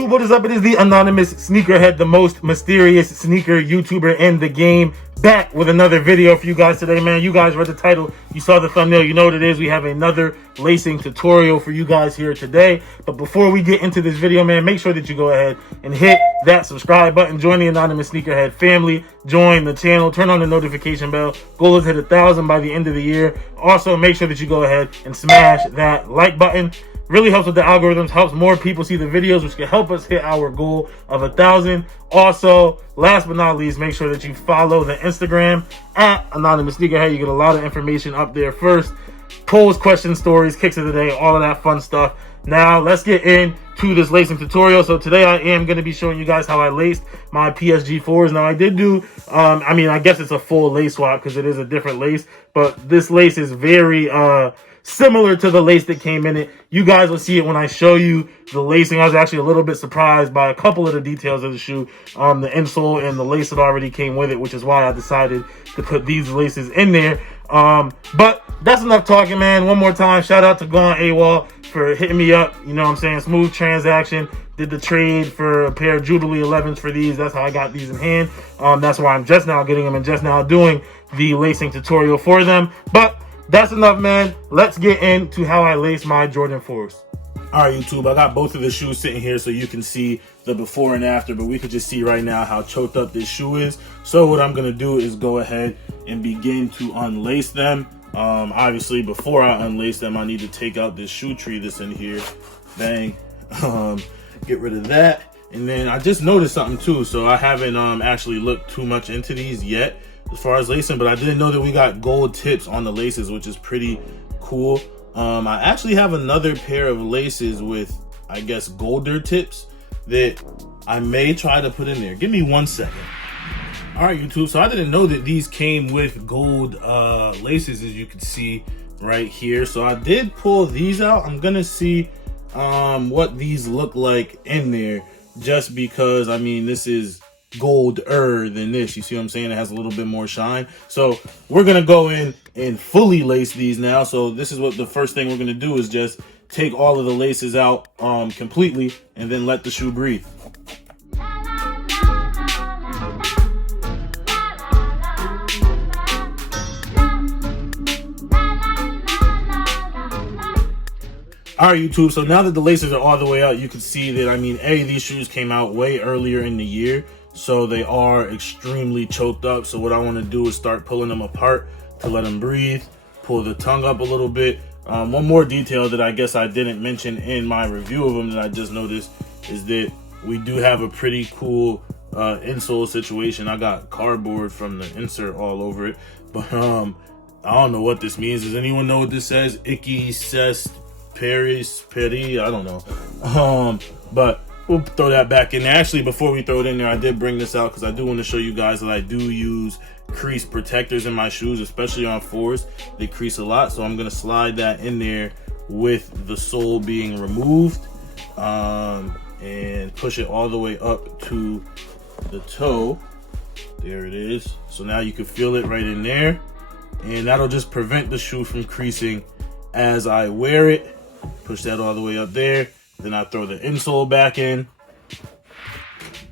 YouTube, what is up? It is the anonymous Sneakerhead, the most mysterious sneaker YouTuber in the game, back with another video for you guys today, man. You guys read the title, you saw the thumbnail, you know what it is. We have another lacing tutorial for you guys here today. But before we get into this video, man, make sure that you go ahead and hit that subscribe button, join the anonymous Sneakerhead family, join the channel, turn on the notification bell. Goal is hit 1,000 by the end of the year. Also, make sure that you go ahead and smash that like button. Really helps with the algorithms, helps more people see the videos, which can help us hit our goal of 1,000. Also, last but not least, make sure that you follow the Instagram at Anonymous Sneakerhead. You get a lot of information up there first. Polls, questions, stories, kicks of the day, all of that fun stuff. Now, let's get into this lacing tutorial. So today I am going to be showing you guys how I laced my PSG 4s. Now, I did do, I guess it's a full lace swap because it is a different lace. But this lace is very similar to the lace that came in it. You guys will see it when I show you the lacing. I was actually a little bit surprised by a couple of the details of the shoe. The insole and the lace that already came with it, which is why I decided to put these laces in there. But that's enough talking, man. One more time, shout out to Gone AWOL for hitting me up. You know what I'm saying? Smooth transaction. Did the trade for a pair of Jubilee 11s for these. That's how I got these in hand. That's why I'm just now getting them and just now doing the lacing tutorial for them. But that's enough, man. Let's get into how I lace my Jordan 4s. All right, YouTube, I got both of the shoes sitting here so you can see the before and after, but we could just see right now how choked up this shoe is. So what I'm going to do is go ahead and begin to unlace them. Obviously, before I unlace them, I need to take out this shoe tree that's in here. Bang. Get rid of that. And then I just noticed something too. So I haven't actually looked too much into these yet as far as lacing, but I didn't know that we got gold tips on the laces, which is pretty cool. I actually have another pair of laces with, I guess, golder tips that I may try to put in there. Give me 1 second. All right, YouTube, so I didn't know that these came with gold laces, as you can see right here. So I did pull these out. I'm gonna see what these look like in there, just because, I mean, this is golder than this. You see what I'm saying? It has a little bit more shine. So we're gonna go in and fully lace these now. So this is what the first thing we're gonna do is just take all of the laces out completely and then let the shoe breathe. All right, YouTube, so now that the laces are all the way out, you can see that, I mean, these shoes came out way earlier in the year, so they are extremely choked up. So what I want to do is start pulling them apart to let them breathe, pull the tongue up a little bit. One more detail that I guess I didn't mention in my review of them that I just noticed is that we do have a pretty cool insole situation. I got cardboard from the insert all over it, but I don't know what this means. Does anyone know what this says? Icky, cest, Paris, I don't know. But we'll throw that back in there. Actually, before we throw it in there, I did bring this out because I do want to show you guys that I do use crease protectors in my shoes, especially on 4s. They crease a lot, so I'm going to slide that in there with the sole being removed and push it all the way up to the toe. There it is. So now you can feel it right in there, and that'll just prevent the shoe from creasing as I wear it. Push that all the way up there. Then I throw the insole back in.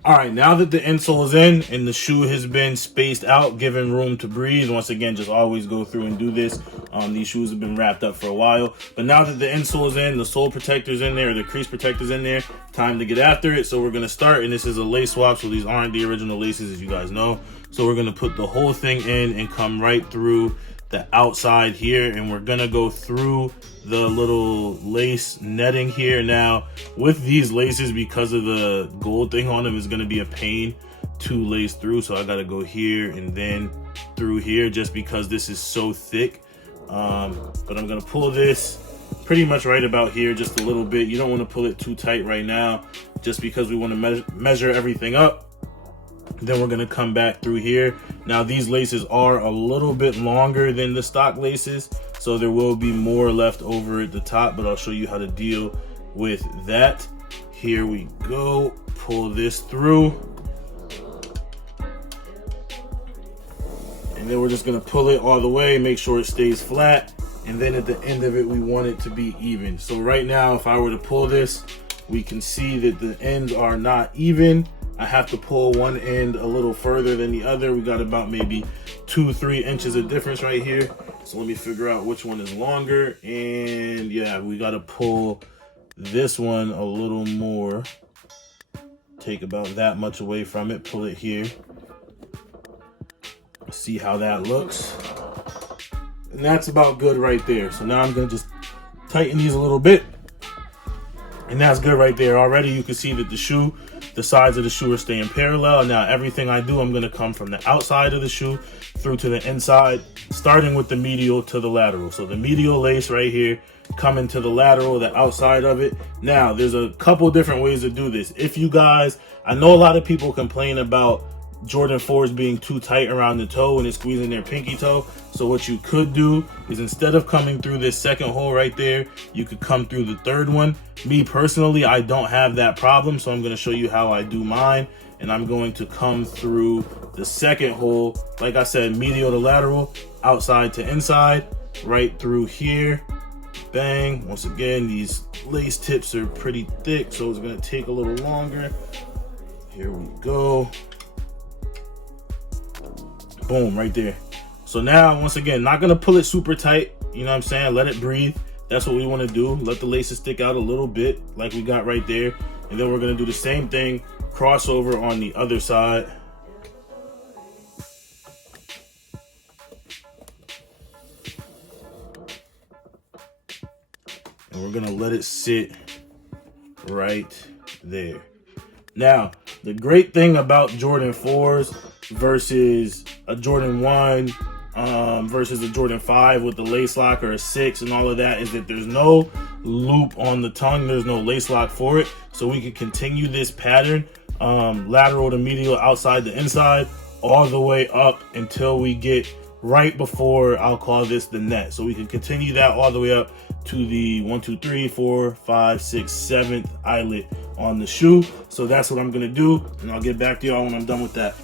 All right, now that the insole is in and the shoe has been spaced out, given room to breathe, once again, just always go through and do this. These shoes have been wrapped up for a while. But now that the insole is in, the sole protector's in there, or the crease protector's in there, time to get after it. So we're going to start, and this is a lace swap, so these aren't the original laces, as you guys know. So we're going to put the whole thing in and come right through the outside here, and we're gonna go through the little lace netting here. Now with these laces, because of the gold thing on them, is gonna be a pain to lace through, so I gotta go here and then through here just because this is so thick. But I'm gonna pull this pretty much right about here, just a little bit. You don't want to pull it too tight right now, just because we want to measure everything up. Then we're going to come back through here. Now these laces are a little bit longer than the stock laces, so there will be more left over at the top, but I'll show you how to deal with that. Here we go. Pull this through. And then we're just going to pull it all the way, make sure it stays flat. And then at the end of it, we want it to be even. So right now, if I were to pull this, we can see that the ends are not even. I have to pull one end a little further than the other. We got about maybe 2-3 inches of difference right here. So let me figure out which one is longer. And yeah, we got to pull this one a little more. Take about that much away from it, pull it here. See how that looks. And that's about good right there. So now I'm gonna just tighten these a little bit. And that's good right there. Already you can see that the sides of the shoe are staying parallel. Now everything I do, I'm gonna come from the outside of the shoe through to the inside, starting with the medial to the lateral. So the medial lace right here, coming to the lateral, the outside of it. Now there's a couple different ways to do this. If you guys, I know a lot of people complain about Jordan 4s being too tight around the toe and it's squeezing their pinky toe. So what you could do is, instead of coming through this second hole right there, you could come through the third one. Me personally, I don't have that problem, so I'm going to show you how I do mine. And I'm going to come through the second hole, like I said, medial to lateral, outside to inside, right through here. Bang. Once again, these lace tips are pretty thick, so it's going to take a little longer. Here we go. Boom, right there. So now, once again, not gonna pull it super tight, you know what I'm saying? Let it breathe. That's what we wanna do. Let the laces stick out a little bit, like we got right there. And then we're gonna do the same thing, crossover on the other side. And we're gonna let it sit right there. Now, the great thing about Jordan 4s versus a Jordan 1 versus a Jordan 5 with the lace lock, or a 6 and all of that, is that there's no loop on the tongue. There's no lace lock for it. So we can continue this pattern, lateral to medial, outside to inside, all the way up until we get right before, I'll call this the net. So we can continue that all the way up to the 1, 2, 3, 4, 5, 6, 7th eyelet on the shoe. So that's what I'm gonna do, and I'll get back to y'all when I'm done with that.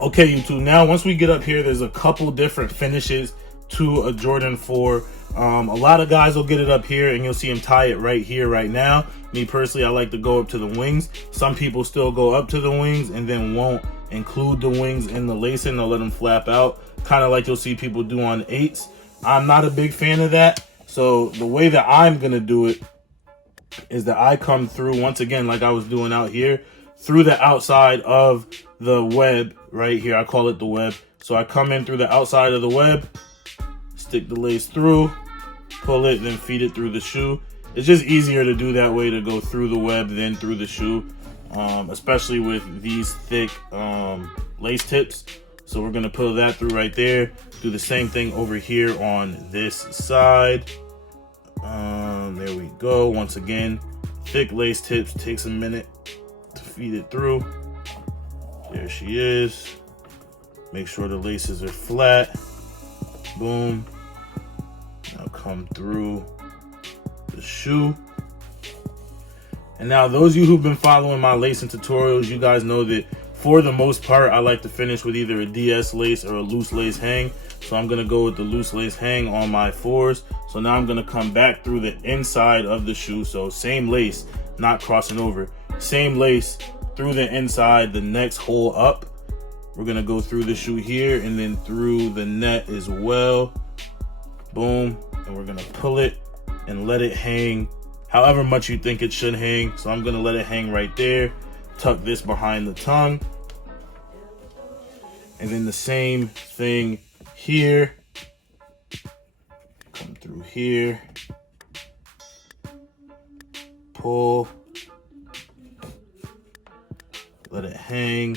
Okay, YouTube, now once we get up here, there's a couple different finishes to a Jordan 4. A lot of guys will get it up here and you'll see them tie it right here, right now. Me personally, I like to go up to the wings. Some people still go up to the wings and then won't include the wings in the lacing. They'll let them flap out, kind of like you'll see people do on 8s. I'm not a big fan of that. So the way that I'm gonna do it is that I come through, once again, like I was doing out here, through the outside of the web right here. I call it the web. So I come in through the outside of the web, stick the lace through, pull it, then feed it through the shoe. It's just easier to do that way, to go through the web then through the shoe, especially with these thick lace tips. So we're gonna pull that through right there. Do the same thing over here on this side. There we go. Once again, thick lace tips, takes a minute to feed it through. There she is. Make sure the laces are flat. Boom. Now come through the shoe. And now those of you who've been following my lacing tutorials, you guys know that for the most part, I like to finish with either a DS lace or a loose lace hang. So I'm gonna go with the loose lace hang on my 4s. So now I'm gonna come back through the inside of the shoe. So same lace, not crossing over. Same lace through the inside, the next hole up. We're gonna go through the shoe here and then through the net as well. Boom. And we're gonna pull it and let it hang however much you think it should hang. So I'm gonna let it hang right there. Tuck this behind the tongue. And then the same thing here. Come through here. Pull. Let it hang.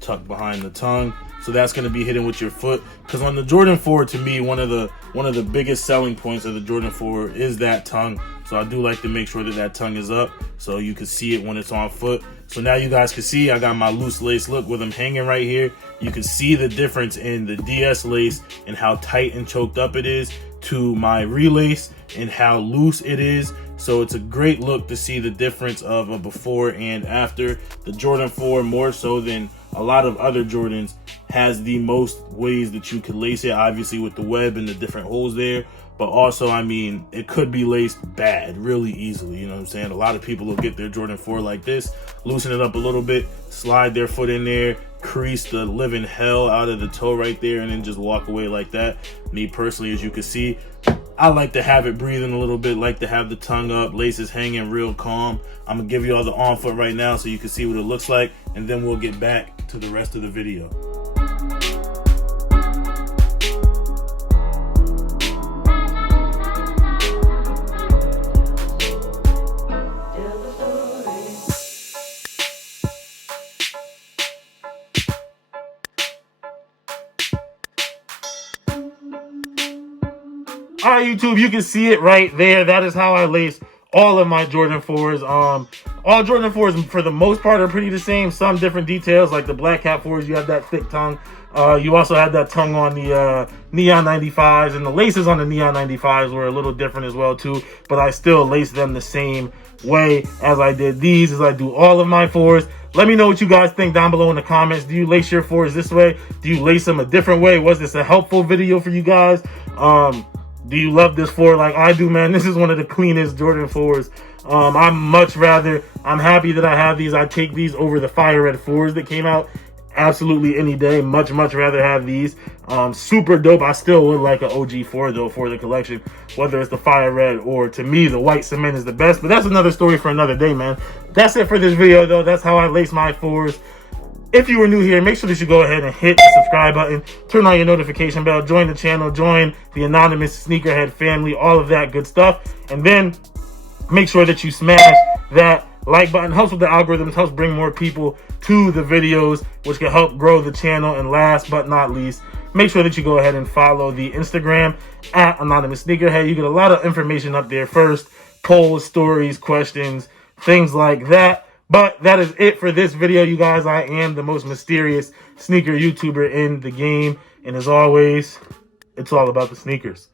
Tuck behind the tongue. So that's going to be hidden with your foot, because on the Jordan 4, to me, one of the biggest selling points of the Jordan 4 is that tongue. So I do like to make sure that that tongue is up. so you can see it when it's on foot. So now you guys can see I got my loose lace look with them hanging right here. You can see the difference in the DS lace and how tight and choked up it is to my relace and how loose it is. So it's a great look to see the difference of a before and after. The Jordan 4, more so than a lot of other Jordans, has the most ways that you could lace it, obviously with the web and the different holes there, but also, I mean, it could be laced bad really easily, you know what I'm saying? A lot of people will get their Jordan 4 like this, loosen it up a little bit, slide their foot in there, crease the living hell out of the toe right there, and then just walk away like that. Me personally, as you can see, I like to have it breathing a little bit, like to have the tongue up, laces hanging real calm. I'm gonna give you all the on foot right now so you can see what it looks like, and then we'll get back to the rest of the video. All right, YouTube, you can see it right there. That is how I lace all of my Jordan 4s. All Jordan 4s, for the most part, are pretty the same. Some different details, like the Black Cat 4s, you have that thick tongue. You also had that tongue on the Neon 95s, and the laces on the Neon 95s were a little different as well, too. But I still lace them the same way as I did these, as I do all of my 4s. Let me know what you guys think down below in the comments. Do you lace your 4s this way? Do you lace them a different way? Was this a helpful video for you guys? Do you love this 4 like I do, man? This is one of the cleanest Jordan 4s. I'm happy that I have these. I take these over the Fire Red 4s that came out absolutely any day. Much rather have these. Super dope. I still would like an OG 4 though for the collection, whether it's the Fire Red or, to me, the white cement is the best. But that's another story for another day, man. That's it for this video though. That's how I lace my 4s. If you were new here, make sure that you go ahead and hit the subscribe button, turn on your notification bell, join the channel, join the anonymous Sneakerhead family, all of that good stuff. And then make sure that you smash that like button. Helps with the algorithms, helps bring more people to the videos, which can help grow the channel. And last but not least, make sure that you go ahead and follow the Instagram at Anonymous Sneakerhead. You get a lot of information up there first, polls, stories, questions, things like that. But that is it for this video, you guys. I am the most mysterious sneaker YouTuber in the game. And as always, it's all about the sneakers.